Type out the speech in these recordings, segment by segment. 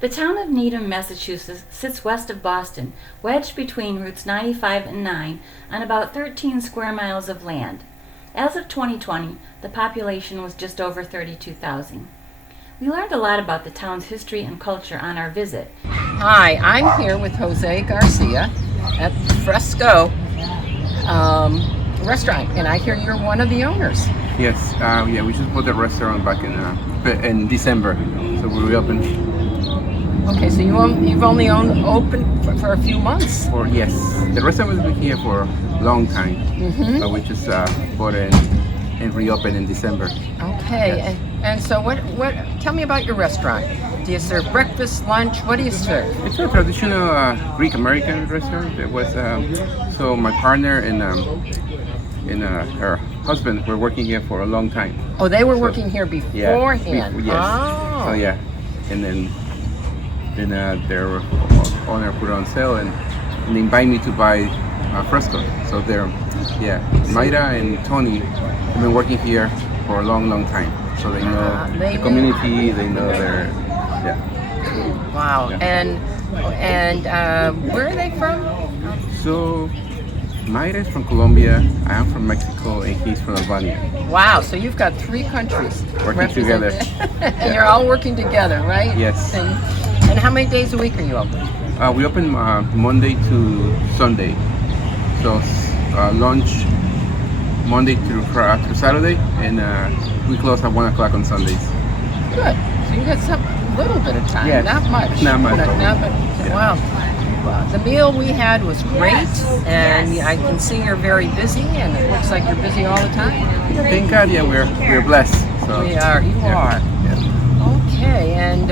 The town of Needham, Massachusetts sits west of Boston, wedged between routes 95 and 9 on about 13 square miles of land. As of 2020, the population was just over 32,000. We learned a lot about the town's history and culture on our visit. Hi, I'm here with Jose Garcia at Fresco restaurant, and I hear you're one of the owners. Yes, we just bought the restaurant back in December, so we reopened. Okay, so you've only open for a few months. Yes, the restaurant has been here for a long time, but we just bought it and reopened in December. Okay, Yes. and so what? Tell me about your restaurant. Do you serve breakfast, lunch? What do you serve? It's a traditional Greek American restaurant. It was so my partner and her husband were working here for a long time. Oh, they were working here beforehand. Yes. Oh. So yeah, and then their owner put it on sale and they invited me to buy Fresco. So Mayra and Tony have been working here for a long time. So they know the community. They know their Wow. Yeah. And where are they from? So Mayra is from Colombia. I am from Mexico, and he's from Albania. Wow, so you've got 3 countries Working together. And you're all working together, right? Yes. And how many days a week are you open? We open Monday to Sunday. So lunch Monday through Saturday, and we close at 1 o'clock on Sundays. Good. So you got some little bit of time. Yes. Not much. Not much. Yeah. Wow. Well, the meal we had was great, and I can see you're very busy, and it looks like you're busy all the time. Thank God, yeah, we're blessed. So We are. You are. Yeah. Okay, and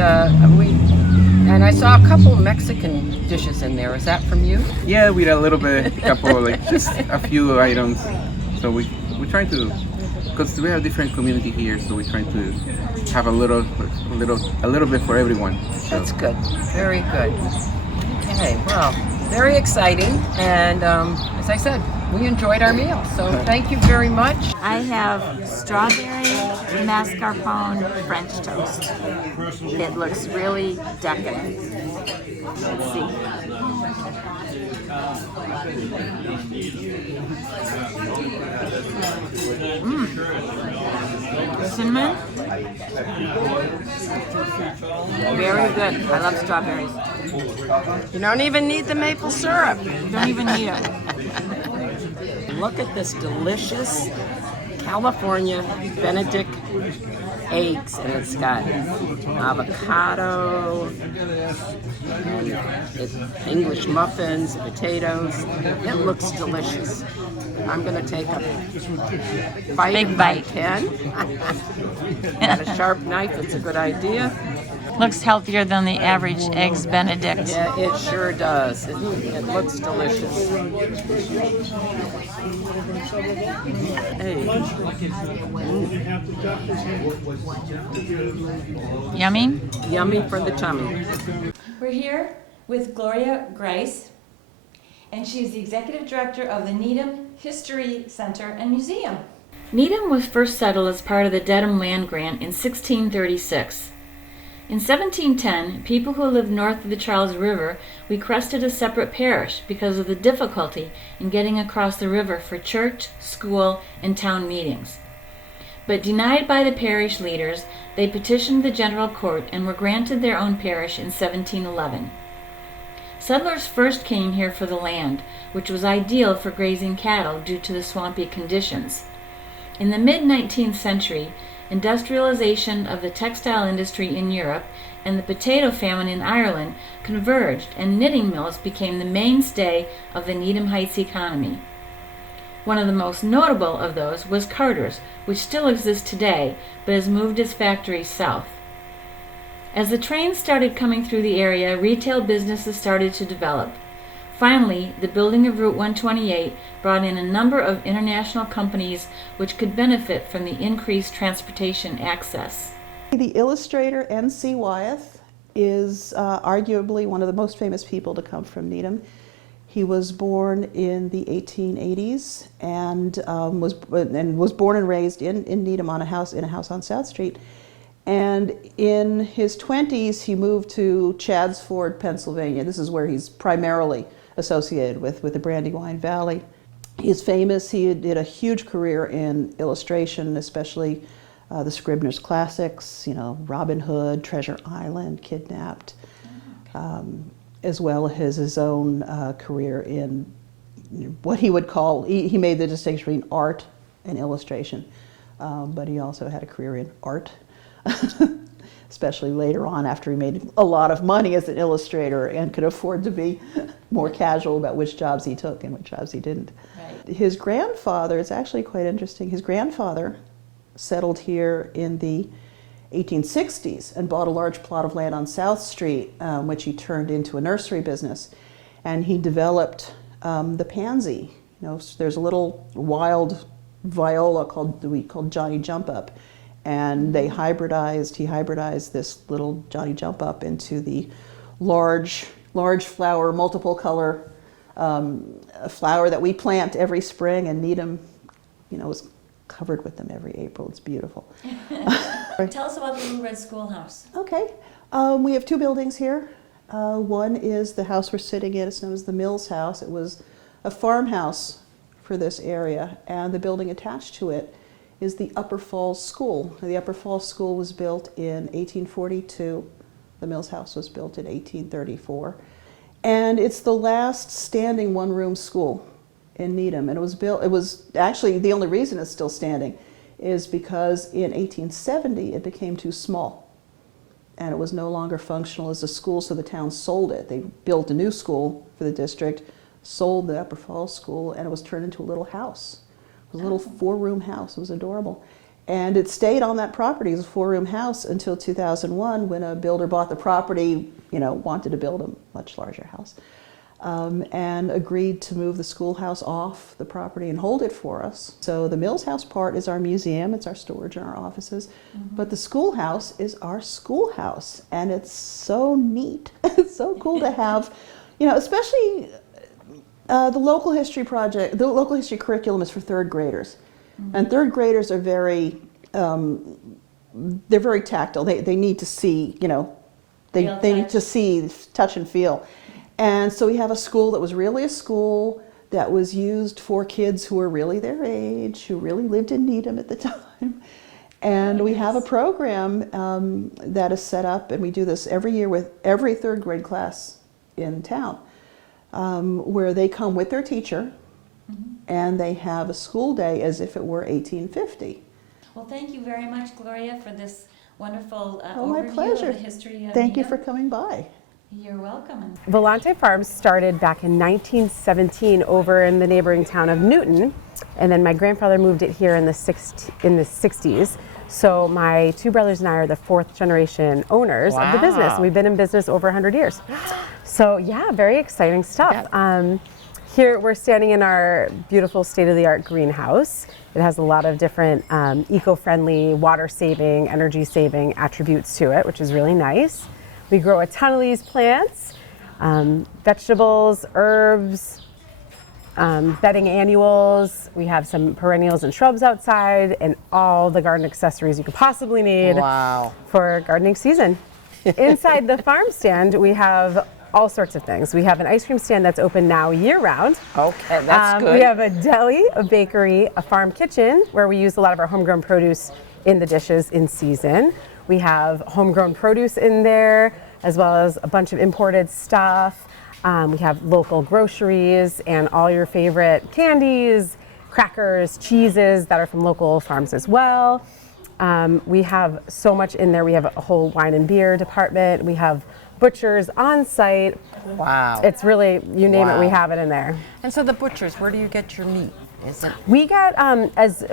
I saw a couple Mexican dishes in there. Is that from you? Yeah, we had a couple, like just a few items. So we're trying to, because we have different community here, so we're trying to have a little bit for everyone. So. That's good. Very good. Okay, well, very exciting, and as I said, we enjoyed our meal, so thank you very much. I have strawberry mascarpone French toast. It looks really decadent. Let's see. Cinnamon. Very good. I love strawberries. You don't even need the maple syrup. Don't even need it. Look at this delicious California Benedict eggs, and it's got avocado, and English muffins, potatoes. It looks delicious. I'm going to take a bite Big if bite. I can. Got a sharp knife, it's a good idea. Looks healthier than the average Eggs Benedict. Yeah, it sure does. It looks delicious. Hey. Yummy? Yummy for the tummy. We're here with Gloria Grice, and she's the executive director of the Needham History Center and Museum. Needham was first settled as part of the Dedham Land Grant in 1636. In 1710, people who lived north of the Charles River requested a separate parish because of the difficulty in getting across the river for church, school, and town meetings. But denied by the parish leaders, they petitioned the General Court and were granted their own parish in 1711. Settlers first came here for the land, which was ideal for grazing cattle due to the swampy conditions. In the mid-19th century, industrialization of the textile industry in Europe and the potato famine in Ireland converged, and knitting mills became the mainstay of the Needham Heights economy. One of the most notable of those was Carter's, which still exists today, but has moved its factories south. As the trains started coming through the area, retail businesses started to develop. Finally, the building of Route 128 brought in a number of international companies which could benefit from the increased transportation access. The illustrator N.C. Wyeth is arguably one of the most famous people to come from Needham. He was born in the 1880s and was born and raised in Needham in a house on South Street. And in his 20s, he moved to Chaddsford, Pennsylvania. This is where he's primarily associated with the Brandywine Valley. He's famous. He did a huge career in illustration, especially the Scribner's classics, you know, Robin Hood, Treasure Island, Kidnapped, as well as his own career in what he would call, he made the distinction between art and illustration, but he also had a career in art, especially later on after he made a lot of money as an illustrator and could afford to be more casual about which jobs he took and which jobs he didn't. Right. His grandfather, it's actually quite interesting, his grandfather settled here in the 1860s and bought a large plot of land on South Street, which he turned into a nursery business. And he developed the pansy. You know, there's a little wild viola called Johnny Jump Up, and he hybridized this little Johnny Jump Up into the large flower, multiple color flower that we plant every spring, and Needham, you know, is covered with them every April. It's beautiful. Tell us about the Little Red Schoolhouse. Okay. We have two buildings here. One is the house we're sitting in. It's known as the Mills House. It was a farmhouse for this area, and the building attached to it is the Upper Falls School. The Upper Falls School was built in 1842. The Mills House was built in 1834. And it's the last standing one-room school in Needham, and it was actually, the only reason it's still standing is because in 1870 it became too small and it was no longer functional as a school, so the town sold it. They built a new school for the district, sold the Upper Falls School, and it was turned into a little house. It was a little four-room house. It was adorable. And it stayed on that property as a four-room house until 2001, when a builder bought the property, you know, wanted to build a much larger house. And agreed to move the schoolhouse off the property and hold it for us. So the Mills House part is our museum, it's our storage and our offices, but the schoolhouse is our schoolhouse, and it's so neat. It's so cool to have, you know, especially the local history project, the local history curriculum is for third graders, and third graders are very, they're very tactile. They need to see, you know, they need to see, touch and feel. And so we have a school that was really a school that was used for kids who were really their age, who really lived in Needham at the time. And we have a program that is set up, and we do this every year with every third grade class in town, where they come with their teacher, and they have a school day as if it were 1850. Well, thank you very much, Gloria, for this wonderful my overview pleasure. of the history of Thank you Needham. for coming by. You're welcome. Volante Farms started back in 1917 over in the neighboring town of Newton, and then my grandfather moved it here in the 60s. So my two brothers and I are the fourth generation owners of the business. We've been in business over 100 years. So yeah, very exciting stuff. Here we're standing in our beautiful state-of-the-art greenhouse. It has a lot of different eco-friendly, water-saving, energy-saving attributes to it, which is really nice. We grow a ton of these plants, vegetables, herbs, bedding annuals. We have some perennials and shrubs outside, and all the garden accessories you could possibly need for gardening season. Inside the farm stand, we have all sorts of things. We have an ice cream stand that's open now year-round. Okay, that's good. We have a deli, a bakery, a farm kitchen, where we use a lot of our homegrown produce in the dishes in season. We have homegrown produce in there, as well as a bunch of imported stuff. We have local groceries and all your favorite candies, crackers, cheeses that are from local farms as well. We have so much in there. We have a whole wine and beer department. We have butchers on site. Wow. It's really, you name it, we have it in there. And so the butchers, where do you get your meat? Is it? We get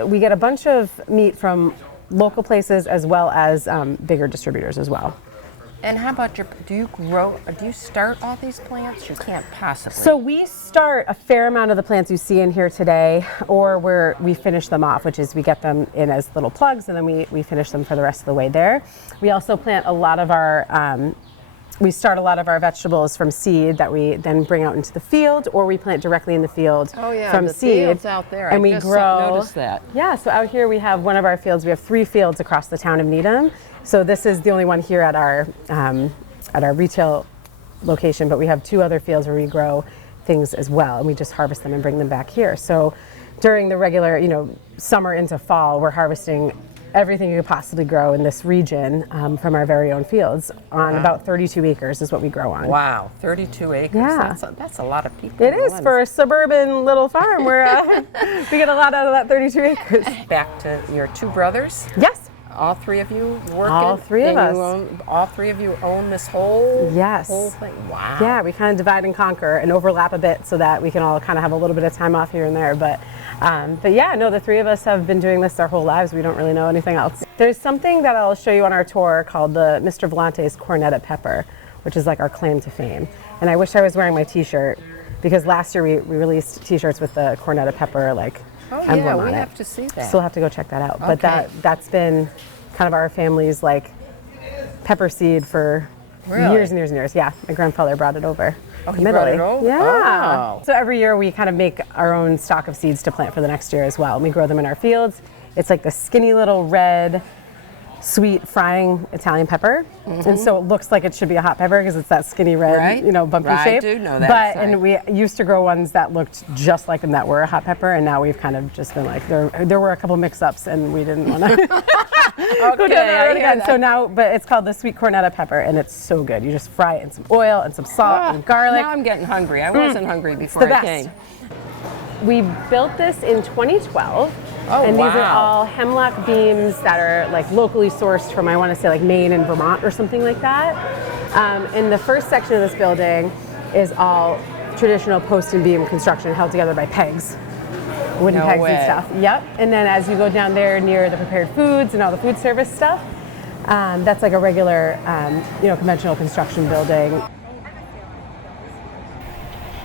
we get a bunch of meat from local places as well as bigger distributors as well. And how about do you start all these plants? You can't possibly. So we start a fair amount of the plants you see in here today, or we finish them off, which is we get them in as little plugs and then we finish them for the rest of the way there. We also plant a lot of our we start a lot of our vegetables from seed that we then bring out into the field, or we plant directly in the field from the seed. fields out there. And I we just grow. noticed that. Yeah, so out here we have one of our fields. We have 3 fields across the town of Needham. So this is the only one here at our retail location, but we have 2 other fields where we grow things as well, and we just harvest them and bring them back here. So during the regular, summer into fall, we're harvesting everything you could possibly grow in this region from our very own fields on about 32 acres is what we grow on. Wow, 32 acres. Yeah. That's a lot of people. It is for a suburban little farm where we get a lot out of that 32 acres. Back to your 2 brothers. Yes. All 3 of you work All 3 of us. All 3 of you own this whole Yes. whole thing. Wow. Yeah, we kind of divide and conquer and overlap a bit so that we can all kind of have a little bit of time off here and there. But yeah, no, the 3 of us have been doing this our whole lives. We don't really know anything else. There's something that I'll show you on our tour called the Mr. Volante's Cornetta Pepper, which is like our claim to fame. And I wish I was wearing my t-shirt because last year we released t-shirts with the Cornetta Pepper emblem on we it. have to see that. So we'll have to go check that out. But Okay. that's been kind of our family's pepper seed for years and years and years. Yeah, my grandfather brought it over. Oh, he from brought Italy. it over? Yeah. Oh. So every year we kind of make our own stock of seeds to plant for the next year as well. And we grow them in our fields. It's like the skinny little red, sweet frying Italian pepper. And so it looks like it should be a hot pepper because it's that skinny red, Right. bumpy Right, shape. I do know that But, side. and we used to grow ones that looked just like them that were a hot pepper. And now we've kind of just been like, there were a couple mix-ups and we didn't want to. Okay, I hear again. that. So now, but it's called the sweet cornetta pepper, and it's so good. You just fry it in some oil and some salt and garlic. Now I'm getting hungry. I wasn't hungry before the I best. came. We built this in 2012. Oh, and these are wow. all hemlock beams that are locally sourced from, I want to say, Maine and Vermont or something like that. And the first section of this building is all traditional post and beam construction held together by pegs. Wooden No pegs way. and stuff. Yep. And then as you go down there near the prepared foods and all the food service stuff, that's like a regular, conventional construction building.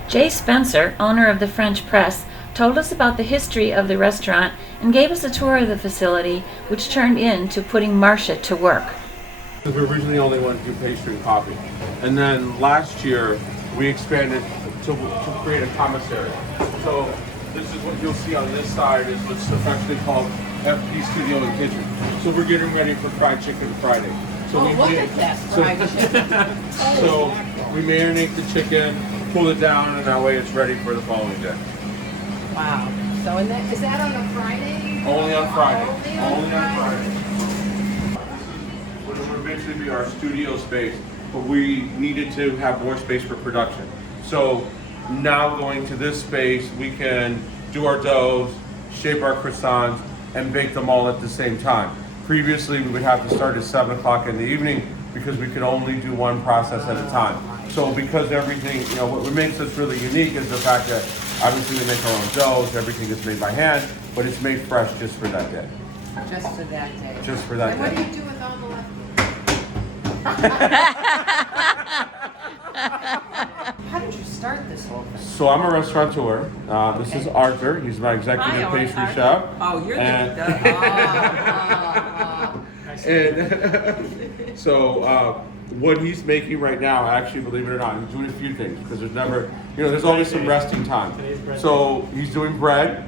Jay Spencer, owner of the French Press, told us about the history of the restaurant and gave us a tour of the facility, which turned into putting Marcia to work. We originally only wanted to do pastry and coffee. And then last year, we expanded to create a commissary. So this is what you'll see on this side is what's affectionately called FP Studio and Kitchen. So we're getting ready for Fried Chicken Friday. So So we marinate the chicken, pull it down, and that way it's ready for the following day. Wow. So is that on a Friday? Only on Friday. Only on Friday. This would eventually be our studio space, but we needed to have more space for production. So now going to this space, we can do our doughs, shape our croissants, and bake them all at the same time. Previously, we would have to start at 7 o'clock in the evening because we could only do one process at a time. So because everything, what makes us really unique is the fact that obviously we make our own doughs, everything is made by hand, but it's made fresh just for that day. Just for that day. Just for that And what day. do you do with all the leftovers? How did you start this whole thing? So I'm a restaurateur. This is Arthur. He's my executive pastry chef. Oh, you're And- And so what he's making right now, actually, believe it or not, he's doing a few things because there's always some resting time. So he's doing bread.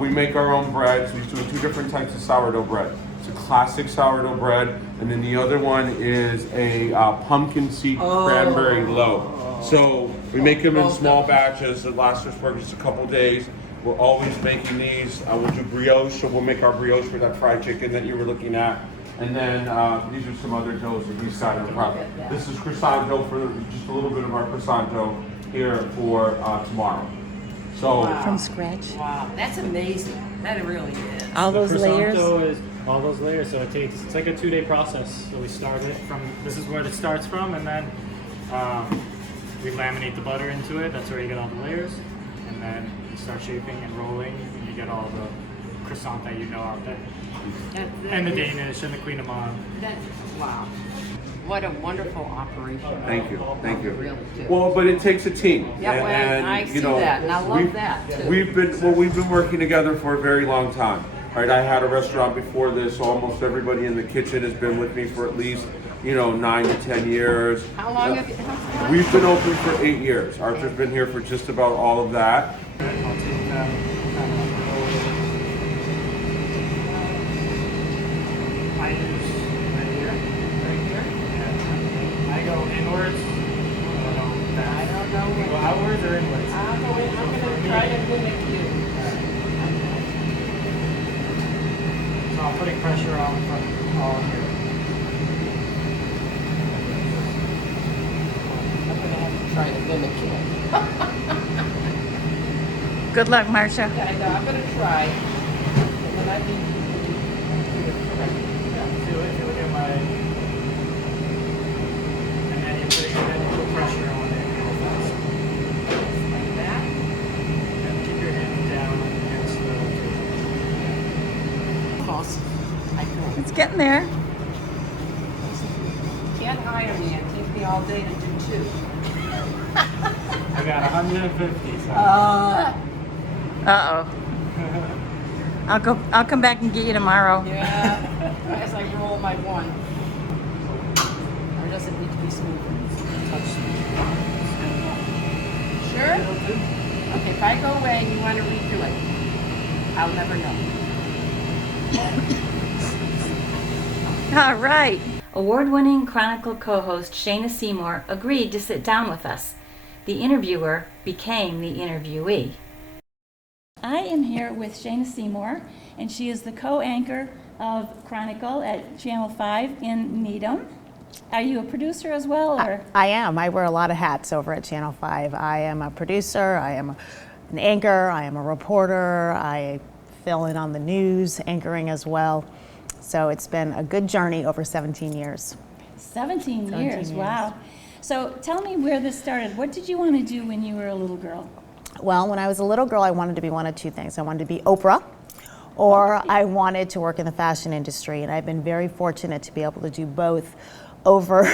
We make our own bread. So he's doing 2 different types of sourdough bread. It's a classic sourdough bread, and then the other one is a pumpkin seed cranberry loaf. So we make them in small batches that last us for just a couple days. We're always making these. We'll do brioche, so we'll make our brioche for that fried chicken that you were looking at. And then these are some other doughs that he's got in the product. This is croissant dough for just a little bit of our croissant dough here for tomorrow. So From scratch. Wow, that's amazing. That really is. All those Croissant layers. dough is all those layers, so it's like a 2-day process. So we start it from, this is where it starts from, and then we laminate the butter into it. That's where you get all the layers, and then you start shaping and rolling, and you get all the croissant that you know out there. And the Danish and the Queen of Mom. Wow. What a wonderful operation. thank you. Really do. Well, but it takes a team. Yeah, well, I see that, and I love that, too. We've been working together for a very long time. Right, I had a restaurant before this, so almost everybody in the kitchen has been with me for at least 9 to 10 years. How long have you? We've been open for 8 years. Arthur's been here for just about all of that. I'll take that I use right here. Yeah. I go inwards. I don't know. You go outwards or inwards? I'm going to try to mimic you. So I'm putting pressure on from all here. I'm going to have to try to mimic you. Good luck, Marcia. Yeah, I know. I'm going to try. And then I need to do it correctly. Yeah, if you look at my, and then you put pressure on it real fast. Like that. And keep your hand down against the. Close. I know. It's getting there. Can't hire me. It takes me all day to do 2. I got 150. So. Uh-oh. I'll come back and get you tomorrow. Yeah. As I roll my 1. Or does it need to be smooth? Sure? Okay, if I go away and you want to redo it, I'll never know. All right. Award-winning Chronicle co-host Shayna Seymour agreed to sit down with us. The interviewer became the interviewee. I am here with Shayna Seymour, and she is the co-anchor of Chronicle at Channel 5 in Needham. Are you a producer as well, or? I am. I wear a lot of hats over at Channel 5. I am a producer, I am an anchor, I am a reporter, I fill in on the news, anchoring as well. So it's been a good journey over 17 years. 17 years, wow. So tell me where this started. What did you want to do when you were a little girl? Well, when I was a little girl, I wanted to be one of 2 things. I wanted to be Oprah, or I wanted to work in the fashion industry. And I've been very fortunate to be able to do both over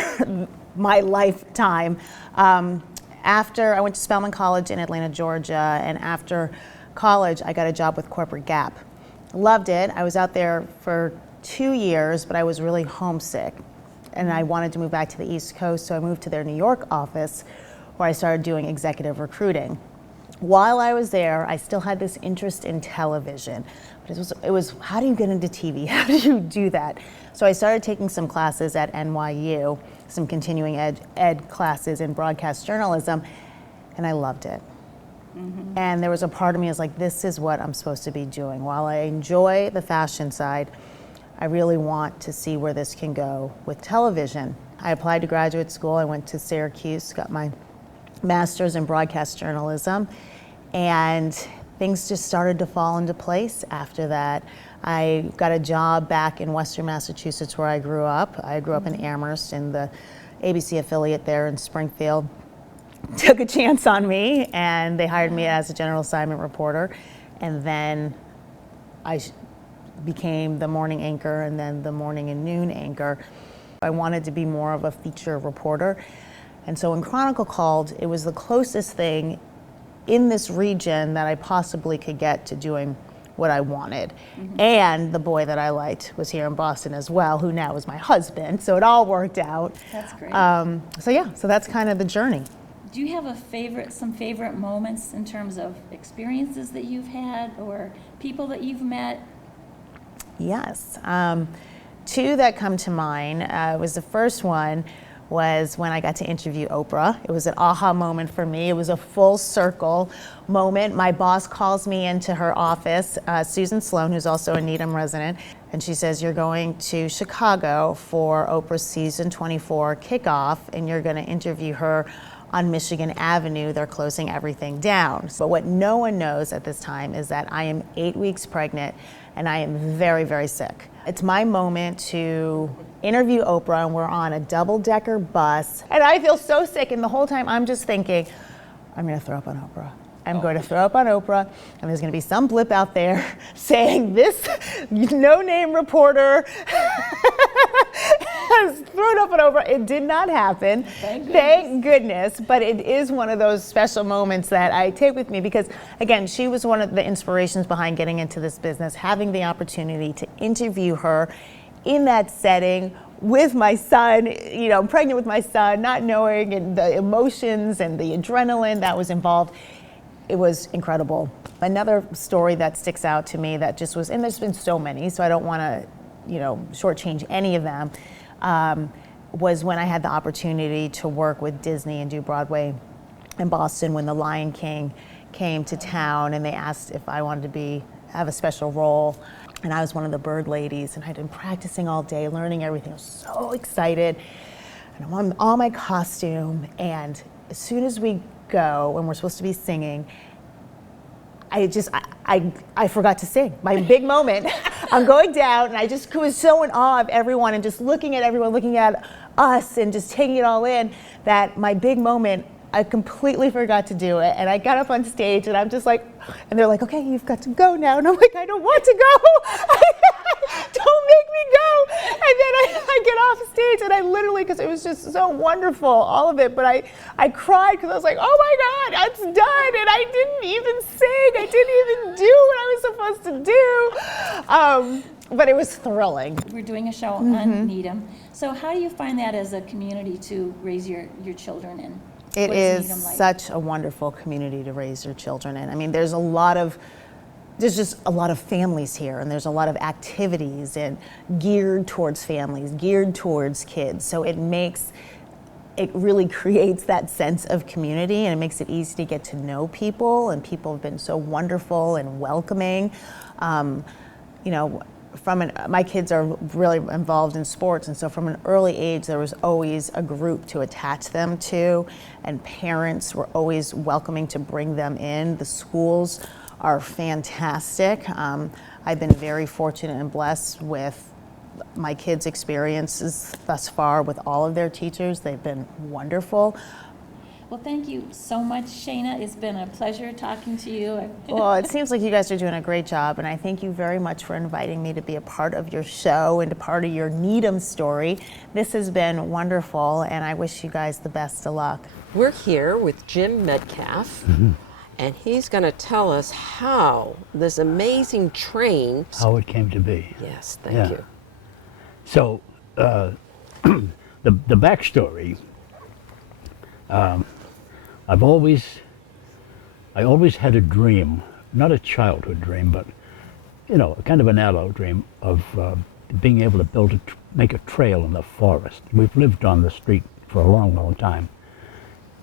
my lifetime. After I went to Spelman College in Atlanta, Georgia, and after college, I got a job with Corporate Gap. Loved it. I was out there for 2 years, but I was really homesick. And I wanted to move back to the East Coast, so I moved to their New York office, where I started doing executive recruiting. While I was there, I still had this interest in television, but it was how do you get into TV? How do you do that? So I started taking some classes at NYU, some continuing ed classes in broadcast journalism, and I loved it. Mm-hmm. And there was a part of me that was like, this is what I'm supposed to be doing. While I enjoy the fashion side, I really want to see where this can go with television. I applied to graduate school. I went to Syracuse, got my master's in broadcast journalism, and things just started to fall into place after that. I got a job back in Western Massachusetts where I grew up. I grew up in Amherst, in the ABC affiliate there in Springfield. Took a chance on me, and they hired me as a general assignment reporter, and then I became the morning anchor and then the morning and noon anchor. I wanted to be more of a feature reporter. And so when Chronicle called, it was the closest thing in this region that I possibly could get to doing what I wanted. Mm-hmm. And the boy that I liked was here in Boston as well, who now is my husband. So it all worked out. That's great. So that's kind of the journey. Do you have some favorite moments in terms of experiences that you've had or people that you've met? Yes. 2 that come to mind was the first one was when I got to interview Oprah. It was an aha moment for me. It was a full circle moment. My boss calls me into her office, Susan Sloan, who's also a Needham resident, and she says, you're going to Chicago for Oprah's season 24 kickoff, and you're going to interview her on Michigan Avenue. They're closing everything down. But what no one knows at this time is that I am 8 weeks pregnant and I am very, very sick. It's my moment to interview Oprah, and we're on a double-decker bus, and I feel so sick, and the whole time I'm just thinking, I'm gonna throw up on Oprah. I'm going to throw up on Oprah, and there's going to be some blip out there saying this no-name reporter has thrown up on Oprah. It did not happen. Thank goodness. But it is one of those special moments that I take with me because, again, she was one of the inspirations behind getting into this business, having the opportunity to interview her in that setting with my son, pregnant with my son, not knowing, and the emotions and the adrenaline that was involved. It was incredible. Another story that sticks out to me that just was, and there's been so many, so I don't want to, shortchange any of them, was when I had the opportunity to work with Disney and do Broadway in Boston when The Lion King came to town, and they asked if I wanted to have a special role. And I was one of the bird ladies, and I'd been practicing all day, learning everything. I was so excited. And I'm on all my costume, and as soon as we go, and we're supposed to be singing, I forgot to sing. My big moment. I'm going down, and I just was so in awe of everyone, and just looking at everyone, looking at us, and just taking it all in, that my big moment, I completely forgot to do it. And I got up on stage, and I'm just like, and they're like, okay, you've got to go now. And I'm like, I don't want to go. Don't make me go. And then I get off stage, and I literally, because it was just so wonderful, all of it, but I cried because I was like, oh my God, it's done. And I didn't even sing. I didn't even do what I was supposed to do. But it was thrilling. We're doing a show on Needham. So how do you find that as a community to raise your children in? It What is Needham like? such a wonderful community to raise your children in. I mean, there's just a lot of families here, and there's a lot of activities and geared towards families, geared towards kids. So it really creates that sense of community, and it makes it easy to get to know people, and people have been so wonderful and welcoming. My kids are really involved in sports, and so from an early age there was always a group to attach them to, and parents were always welcoming to bring them in. The schools are fantastic. I've been very fortunate and blessed with my kids' experiences thus far with all of their teachers. They've been wonderful. Well, thank you so much, Shayna. It's been a pleasure talking to you. Well, it seems like you guys are doing a great job, and I thank you very much for inviting me to be a part of your show and a part of your Needham story. This has been wonderful, and I wish you guys the best of luck. We're here with Jim Metcalf, and he's going to tell us how this amazing train. How it came to be. Yes, thank you. So, the backstory. I always had a dream, not a childhood dream, but kind of an adult dream of being able to make a trail in the forest. We've lived on the street for a long, long time,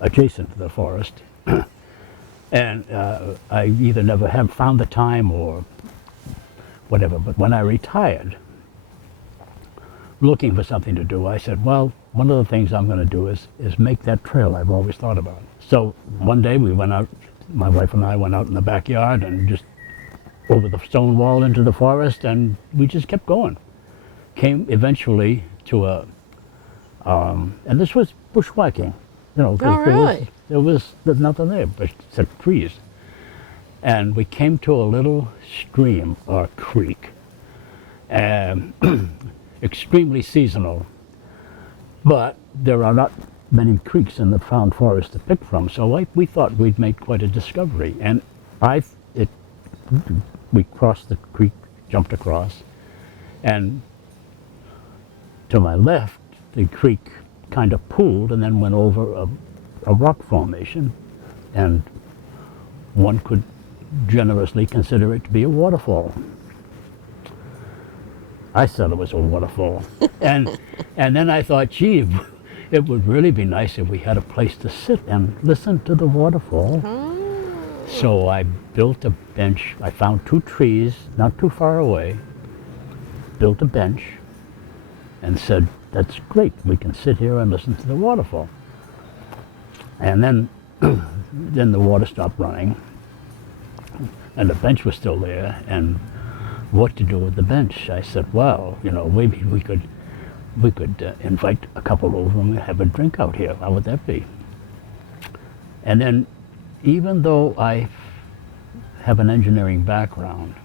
adjacent to the forest, and I either never have found the time or whatever. But when I retired, looking for something to do, I said, well, one of the things I'm going to do is make that trail I've always thought about. So one day we went out, my wife and I went out in the backyard and just over the stone wall into the forest, and we just kept going. Came eventually to and this was bushwhacking, 'cause Oh, really? there's nothing there but except trees. And we came to a little stream or creek, extremely seasonal. But there are not many creeks in the found forest to pick from, so we thought we'd made quite a discovery. And we crossed the creek, jumped across, and to my left, the creek kind of pooled and then went over a rock formation, and one could generously consider it to be a waterfall. I said it was a waterfall. and then I thought, gee, it would really be nice if we had a place to sit and listen to the waterfall. So I built a bench. I found 2 trees not too far away, built a bench, and said, that's great, we can sit here and listen to the waterfall. And then, then the water stopped running, and the bench was still there, and what to do with the bench. I said, well, maybe we could invite a couple over and have a drink out here. How would that be? And then, even though I have an engineering background,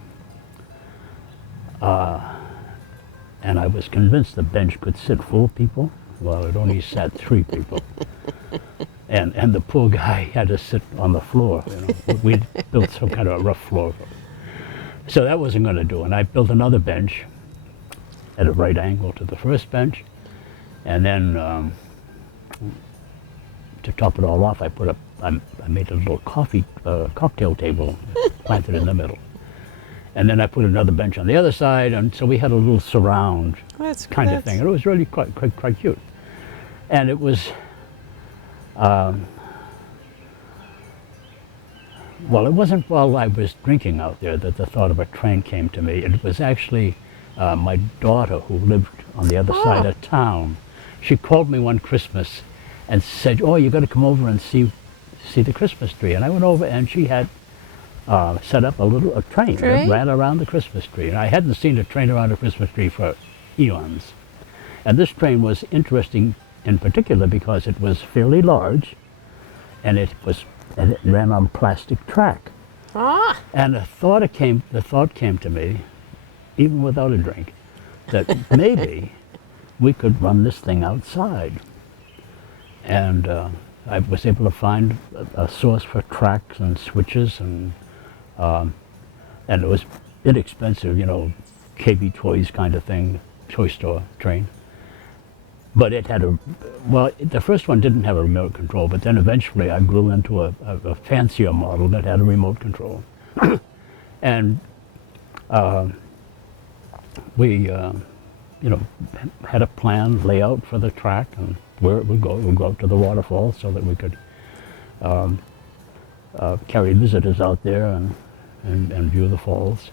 and I was convinced the bench could sit 4 people, well, it only sat 3 people. And the poor guy had to sit on the floor. We built some kind of a rough floor. So that wasn't going to do. And I built another bench at a right angle to the first bench. And then to top it all off, I made a little cocktail table planted in the middle. And then I put another bench on the other side, and so we had a little surround kind of thing. And it was really quite cute. And it was, well, it wasn't while I was drinking out there that the thought of a train came to me. It was actually my daughter, who lived on the other side of town. She called me one Christmas and said, "Oh, you got to come over and see the Christmas tree." And I went over, and she had set up a train that ran around the Christmas tree. And I hadn't seen a train around a Christmas tree for eons. And this train was interesting in particular because it was fairly large, and it ran on plastic track. And the thought came to me, even without a drink, that maybe we could run this thing outside. And I was able to find a source for tracks and switches, and it was inexpensive, you know, KB Toys kind of thing, toy store train. But it had the first one didn't have a remote control, but then eventually I grew into a fancier model that had a remote control. And we, had a plan, layout for the track and where it would go. It would go out to the waterfall so that we could carry visitors out there and view the falls.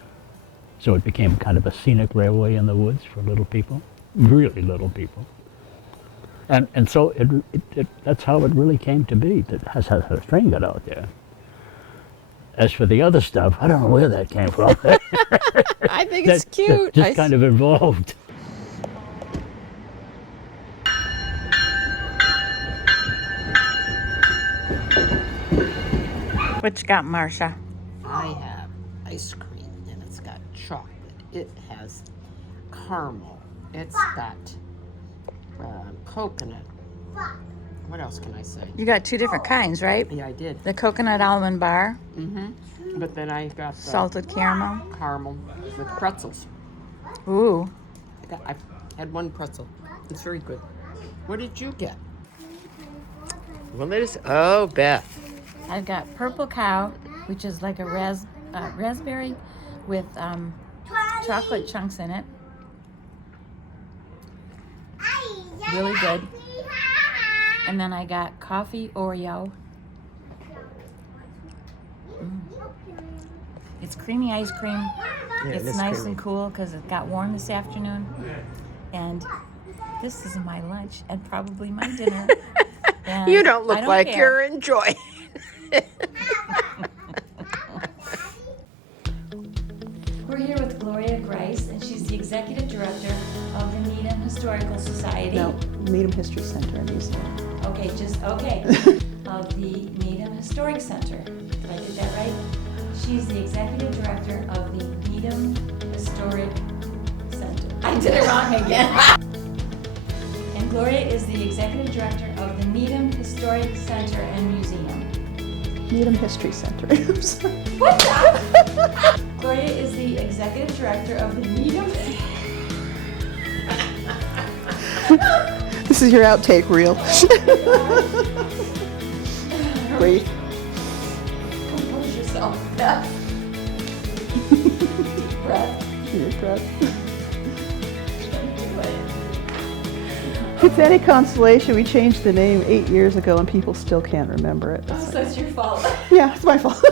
So it became kind of a scenic railway in the woods for little people, really little people. And so that's how it really came to be. That's how the train got out there. As for the other stuff, I don't know where that came from. I think it's cute. Just kind of evolved. What you got, Marcia? I have ice cream, and it's got chocolate. It has caramel. It's got coconut. What else can I say? You got two different kinds, right? Yeah, I did. The coconut almond bar, But then I got the salted caramel. caramel with pretzels. Ooh. I had one pretzel. It's very good. What did you get? Well, Beth. I've got purple cow, which is like a raspberry with chocolate chunks in it. Really good. And then I got coffee Oreo. It's creamy ice cream. It's nice and cool because it got warm this afternoon. And this is my lunch and probably my dinner. And You don't look I don't like care. you're enjoying. We're here with Gloria Grice, and she's the executive director of the Needham Historical Society. No, Needham History Center and Museum. Okay, of the Needham Historic Center. Did I get that right? She's the executive director of the Needham Historic Center. I did it wrong again. And Gloria is the executive director of the Needham Historic Center and Museum. Needham History Center. I'm sorry. What the? Gloria is the executive director of the Needham. This is your outtake reel. Wait. Compose yourself, Beth. Breath. Your breath. If it's any consolation, we changed the name 8 years ago and people still can't remember it. So it's your fault. Yeah, it's my fault.